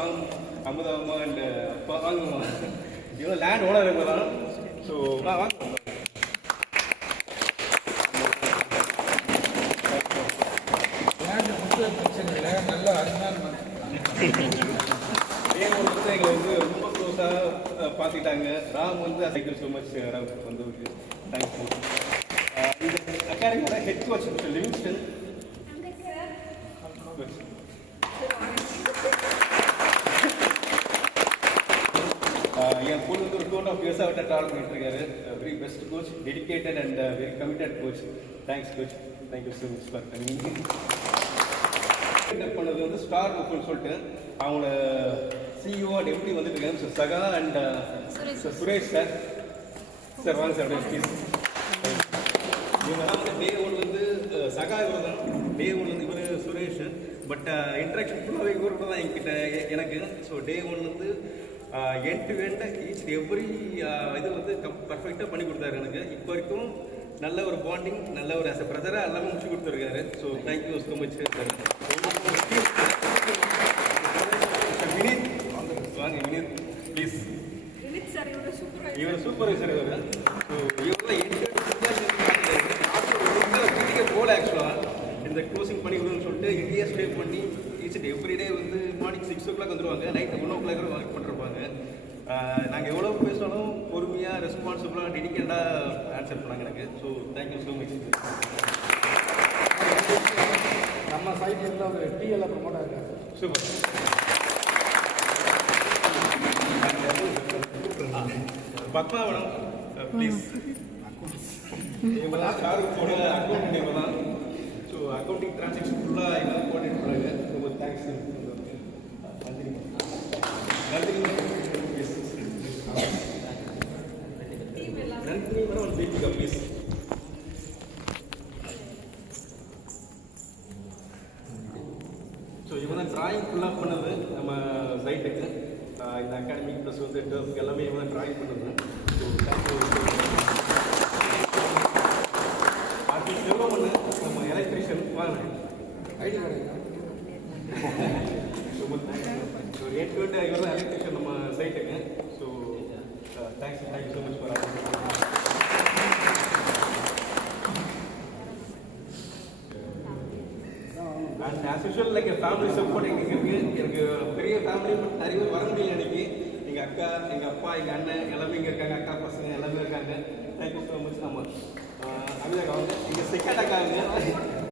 Ram, அமுதாமா and அப்பா வாங்குவோம். இவ்வளோ லேண்ட் ஓனர் இருக்கலாம். ஸோ வாங்க நல்ல அருமையான எங்களை வந்து ரொம்ப க்ளோஸாக பார்த்துக்கிட்டாங்க. ராம் வந்து தேங்க்யூ ஸோ மச் ராம் வந்ததுக்கு தேங்க்யூ. இந்த அகாடமியோட ஹெட் கோச் மிஸ்டர் லிவிங்ஸ்டன். என் பொண்ணு வந்து ஒரு 2.5 years அவர்கிட்ட ட்ராவல் பண்ணிட்டு இருக்காரு. Very best coach, dedicated and very committed coach. Thanks coach, thank you so much for coming. பண்ணது வந்து ஸ்டார் புக்னு சொல்லிட்டு அவங்களோட சிஇஓ அண்ட் எப்படி வந்துட்டு இருக்காங்க. ஸோ சகா அண்ட் சுரேஷ் சார். சார் வாங்க சார் அப்படியே ப்ளீஸ். இவங்கெல்லாம் வந்து டே ஒன் வந்து சகா இவர் தான். டே ஒன் வந்து இவர் சுரேஷ். பட் இன்ட்ராக்ஷன் ஃபுல்லாகவே இவர் கூட தான் என்கிட்ட எனக்கு. ஸோ டே ஒன் வந்து end to end each every இது வந்து பர்ஃபெக்டாக பண்ணி கொடுத்தாரு எனக்கு. இப்போ வரைக்கும் நல்ல ஒரு பாண்டிங், நல்ல ஒரு ஆஸ் அ பிரதராக எல்லாமே முடிச்சு கொடுத்துருக்காரு. So thank you so much sir. Vineeth வாங்க, வினீத் ப்ளீஸ். இவர் சூப்பர்வைசர் இவர். ஸோ இவரெல்லாம் வீட்டுக்கே போகல ஆக்சுவலாக இந்த க்ளோசிங் பண்ணி விடுன்னு சொல்லிட்டு இந்தியா ஸ்டே பண்ணி ஈச் அண்ட் எவ்ரிடே வந்து மார்னிங் 6 o'clock வந்துடுவாங்க, நைட் 1 o'clock ஒர்க் பண்ணிருப்பாங்க. நாங்கள் எவ்வளோ பேசினாலும் பொறுமையாக ரெஸ்பான்சிபிளாக டெடிக்கேட்டாக ஆன்சர் பண்ணாங்க எனக்கு. So thank you so much. நம்ம சைட்லேருந்து அவர் டிஎல்ல ப்ரொமோட் ஆகிருக்காரு. சூப்பர். பத்மாவனம் ப்ளீஸ். இவங்க தான் ஷாருக்கோட அக்கௌண்ட் இவங்க தான். ஸோ அக்கௌண்டிங் டிரான்சாக்ஷன் ஃபுல்லாக இவங்க தான் கோஆர்டினேட் பண்ணுறாங்க. ரொம்ப தேங்க்ஸ். நன்றி நன்றி நன்றி மேடம். தீபிகா ப்ளீஸ். ஸோ இவங்க தான் ட்ராயிங் ஃபுல்லாக பண்ணது நம்ம சைட்டுக்கு. இந்த அகாடமிக் ப்ளஸ் வந்து டர்ஃப்க்கு எல்லாமே இவங்க தான் ட்ராயிங் பண்ணது. So thank you. அது செல்வமண்ணு நம்ம எலக்ட்ரிஷியன் வாங்க. ஐடி கார்டு ரொம்ப தேங்க்ஸ். ஸோ ஏற்கனவே இவர் தான் எலக்ட்ரிஷியன் நம்ம சைட்டுக்கு. So thanks so much for and as usual like family support எங்களுக்கு இருக்குது. எனக்கு பெரிய ஃபேமிலி நிறைய பேர் வர முடியல அன்றைக்கி. எங்கள் அக்கா, எங்கள் அப்பா, எங்கள் அண்ணன் எல்லாமே இங்கே இருக்காங்க. அக்கா பசங்க எல்லாமே இருக்காங்க. Thank you so much. ஆமாம் அபிஷேக் அவங்க எங்கள் செகண்ட் அக்காங்க.